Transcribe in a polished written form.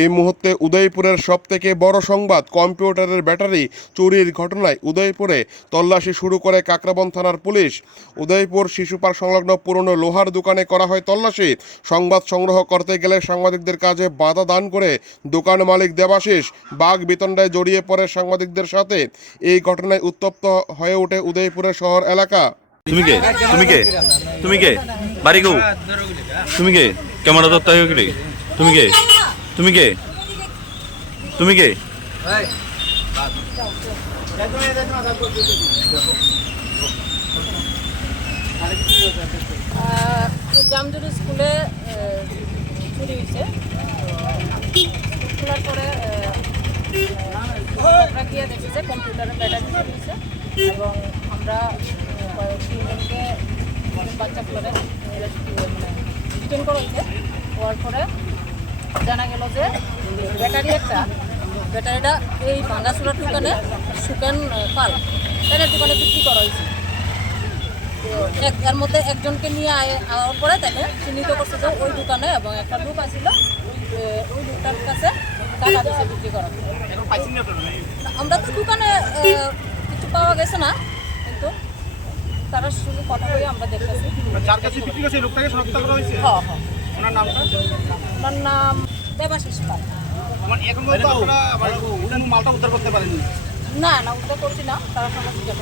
এই মুহূর্তে উদয়পুরের সবথেকে বড় সংবাদ, কম্পিউটারের ব্যাটারি চুরির ঘটনায় উদয়পুরে তল্লাশি শুরু করে কাকরাবন থানার পুলিশ। উদয়পুর শিশু পার্ক সংলগ্ন পুরনো লোহার দোকানে করা হয় তল্লাশি। সংবাদ সংগ্রহ করতে গেলে সাংবাদিকদের কাজে বাধা দান করে দোকান মালিক দেবাশিস বাঘ বিতণ্ডায় জড়িয়ে পড়ে সাংবাদিকদের সাথে। এই ঘটনায় উত্তপ্ত হয়ে ওঠে উদয়পুরের শহর এলাকা। তুমি কে তুমি কে তুমি কে বাড়ি গো তুমি কে ক্যামেরা ধরতে হয় কি তুমি কে তুমি কে তুমি কে জামজুরি স্কুলে চুরি হয়েছে। খোলার পরে আমরা গিয়ে দেখি যে কম্পিউটারের ব্যাটারি চুরি হয়েছে এবং আমরা তিনজনকে বাচ্চাগুলোরে মানে ডিটেন করা হয়েছে। হওয়ার পরে জানা গেল যে ব্যাটারিটা এই ভাঙ্গাচুরার দোকানে সুকেন পাল তাদের দোকানে বিক্রি করা হয়েছে। এর মধ্যে একজনকে নিয়ে আওয়ার পরে তাকে চিহ্নিত করছে যে ওই দোকানে এবং একটা লোক আসছিল, ওই লোকটার কাছে টাকা দিয়েছে বিক্রি করা। আমরা তো দোকানে কিছু পাওয়া গেছে না, কিন্তু তারা সঙ্গে কথা বলে আমরা দেখতেছি। ওনার নাম দেবাশিস পাল। না উদ্ধার করছি না, তারা সঙ্গে